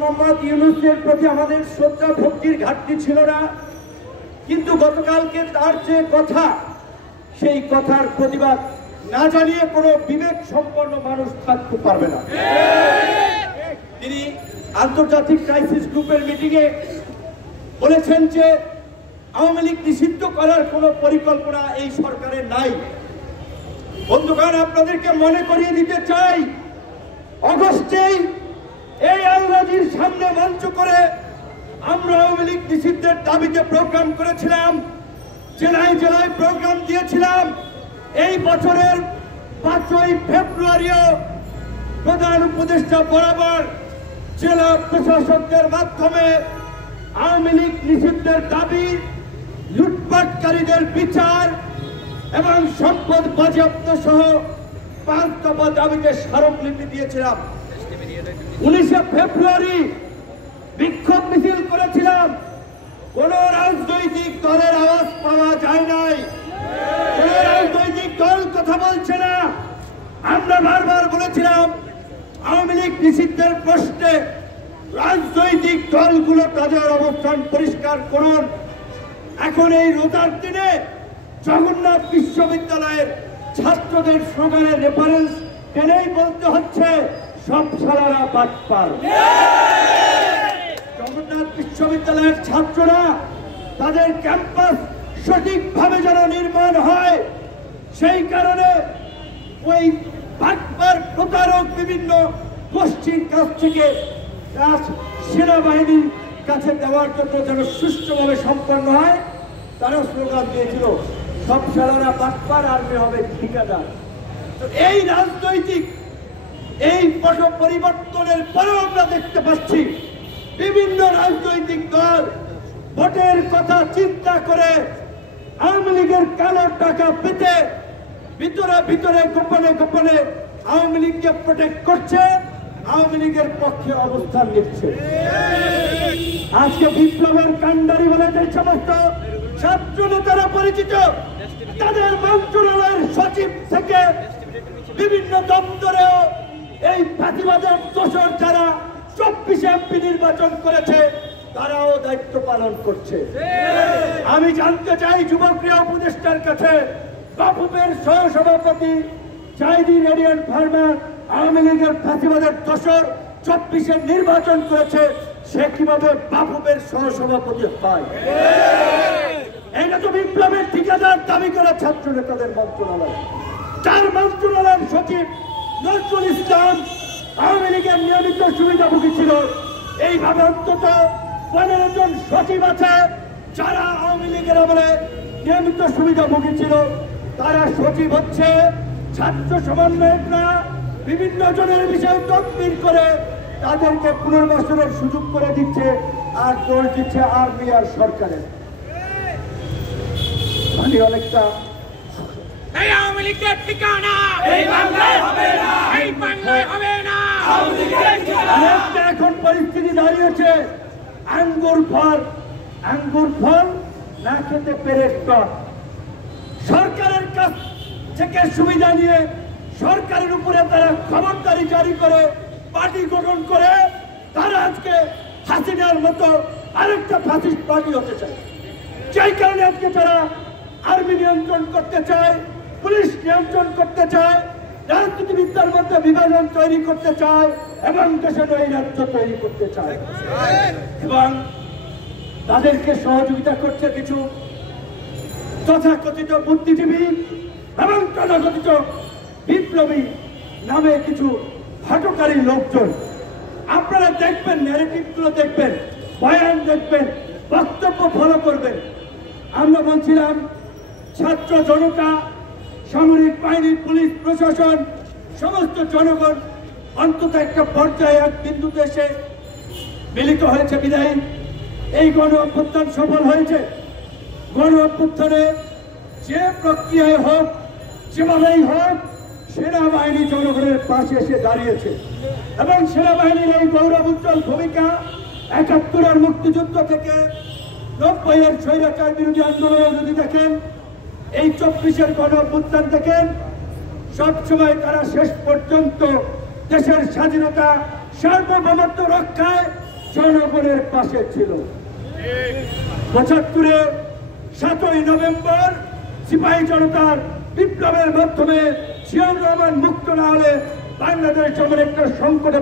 মোহাম্মদ ইউনূসের প্রতি আমাদের শ্রদ্ধা ভক্তির ঘাটতি ছিল না, কিন্তু গতকালকে তার যে কথা, সেই কথার প্রতিবাদ না জানিয়ে কোনো বিবেক সম্পন্ন মানুষ থাকতে পারবে না। তিনি আন্তর্জাতিক ক্রাইসিস গ্রুপের মিটিংয়ে বলেছেন যে আওয়ামী লীগ নিষিদ্ধ করার কোনো পরিকল্পনা এই সরকারের নাই। বন্ধুগণ, আপনাদেরকে মনে করিয়ে দিতে চাই, অগস্টেই এই আলরাজির সামনে মঞ্চ করে আমরা আওয়ামী লীগ নিষিদ্ধের দাবিতে প্রোগ্রাম করেছিলাম, জেলায় জেলায় প্রোগ্রাম দিয়েছিলাম। এই বছরের 5ই ফেব্রুয়ারিও প্রধান উপদেষ্টা বরাবর জেলা প্রশাসকদের মাধ্যমে আওয়ামী লীগ নিষিদ্ধের দাবি, লুটপাটকারীদের বিচার এবং সম্পদ বাজেয়াপ্ত সহ 5 দফা দাবিতে স্মারকলিপি দিয়েছিলাম। 19শে ফেব্রুয়ারি বিক্ষোভ মিছিল করেছিলাম। কোন রাজনৈতিক দলের আওয়াজ পাওয়া যায় নাই, কোন রাজনৈতিক দল কথা বলছে না। আমরা বারবার বলেছিলাম আওয়ামী লীগ নিষিদ্ধের প্রশ্নে রাজনৈতিক দলগুলো তাদের অবস্থান পরিষ্কার করুন। এখন এই রোজার দিনে জগন্নাথ বিশ্ববিদ্যালয়ের ছাত্রদের স্লোগানের রেফারেন্স টেনেই বলতে হচ্ছে সব শালারা বাটপার। জগন্নাথ বিশ্ববিদ্যালয়ের ছাত্ররা তাদের ক্যাম্পাস সঠিকভাবে যেন নির্মাণ হয়, সেই কারণে ওই বাটপার প্রতারক বিভিন্ন গোষ্ঠীর কাছ থেকে সেনাবাহিনীর কাছে দেওয়ার জন্য যেন সুষ্ঠুভাবে সম্পন্ন হয়, তারা স্লোগান দিয়েছিল সব শালারা বাটপার, আর্মি হবে ঠিকাদার। তো এই রাজনৈতিক এই পট পরিবর্তনের পরেও আমরা দেখতে পাচ্ছি বিভিন্ন রাজনৈতিক দল ভোটের কথা চিন্তা করে আওয়ামী লীগের কালো টাকা পেতে ভিতরে ভিতরে গোপনে গোপনে আওয়ামী লীগকে প্রোটেক্ট করছে, আওয়ামী লীগের পক্ষে অবস্থান নিচ্ছে। আজকে বিপ্লবের কাণ্ডারি বলে যে সমস্ত ছাত্র নেতারা পরিচিত, তাদের মন্ত্রণালয়ের সচিব থেকে বিভিন্ন দপ্তরেও এই ফাঁসিবাদের দোষর যারা 24 এমপি নির্বাচন করেছে তারাও দায়িত্ব পালন করছে। আমি জানতে চাই যুবক্রিয়া উপদেষ্টার কাছে, বাফুফের সহসভাপতি জাহিদুর রেডিয়ান ফার্মার আওয়ামী লীগের ফাঁসিবাদের দোষর 24 নির্বাচন করেছে, সে কিভাবে বাফুফের সহসভাপতি হয়? এটা তো বিপ্লবের ঠিকাদার দাবি করা ছাত্র নেতাদের মন্ত্রণালয়। চার মন্ত্রণালয়ের সচিব নজরুল ইসলাম আওয়ামী লীগের নিয়মিত সুবিধাভোগী ছিল। এইভাবে অন্তত 15 জন সচিব আছে যারা আওয়ামী লীগের আমলে নিয়মিত সুবিধাভোগী ছিল। তারা সচিব হচ্ছে, ছাত্র সমন্বয়করা বিভিন্ন জনের বিষয়ে তদবির করে তাদেরকে পুনর্বাসনের সুযোগ করে দিচ্ছে, আর দোষ দিচ্ছে আর্মি আর সরকারের। মানে অনেকটা এই আওয়ামী লীগের ঠিকানা এই বাংলায় হবে না, এই বাংলায় হবে না। এখন পরিস্থিতি দাঁড়িয়েছে আঙ্গুর ফল না খেতে পেরে টক। সরকারের কাছ থেকে সুবিধা নিয়ে সরকারের উপরে তারা খবরদারি জারি করে পার্টি গঠন করে তারা আজকে হাসিনার মতো আরেকটা ফ্যাসিস্ট পার্টি হতে চায়। যেই কারণে আজকে তারা আর্মি নিয়ন্ত্রণ করতে চায়, পুলিশ নিয়ন্ত্রণ করতে চায়, রাজনীতিবিদদের মধ্যে বিভাজন তৈরি করতে চায় এবং দেশে নৈরাজ্য তৈরি করতে চায়। এবং তাদেরকে সহযোগিতা করছে কিছু তথাকথিত বুদ্ধিজীবী এবং তথাকথিত বিপ্লবী নামে কিছু হটকারী লোকজন। আপনারা দেখবেন, ন্যারেটিভগুলো দেখবেন, বয়ান দেখবেন, বক্তব্য ফলো করবেন। আমরা বলছিলাম ছাত্র জনতা, সামরিক বাহিনী, পুলিশ প্রশাসন, সমস্ত জনগণ অন্তত একটা পর্যায়ে এক বিন্দুতে এসে মিলিত হয়েছে বিদায়ী এই গণ অভ্যুত্থান সফল হয়েছে। গণ অভ্যুত্থানে যে প্রক্রিয়ায় হোক, যেভাবেই হোক, সেনাবাহিনী জনগণের পাশে এসে দাঁড়িয়েছে এবং সেনাবাহিনীর এই গৌরব উজ্জ্বল ভূমিকা ৭১-এর মুক্তিযুদ্ধ থেকে ৯০-এর স্বৈরাচার বিরোধী আন্দোলনে যদি দেখেন, এই ২৪-এর গণ অভ্যুত্থান দেখেন, সবসময় তারা শেষ পর্যন্ত দেশের স্বাধীনতা সার্বভৌমত্ব রক্ষায় জনগণের পাশে ছিল। ৭৫-এ ৭ই নভেম্বর সিপাহী জনতার বিপ্লবের মাধ্যমে জিয়াউর রহমান মুক্ত না হলে বাংলাদেশ যেমন একটা সংকটে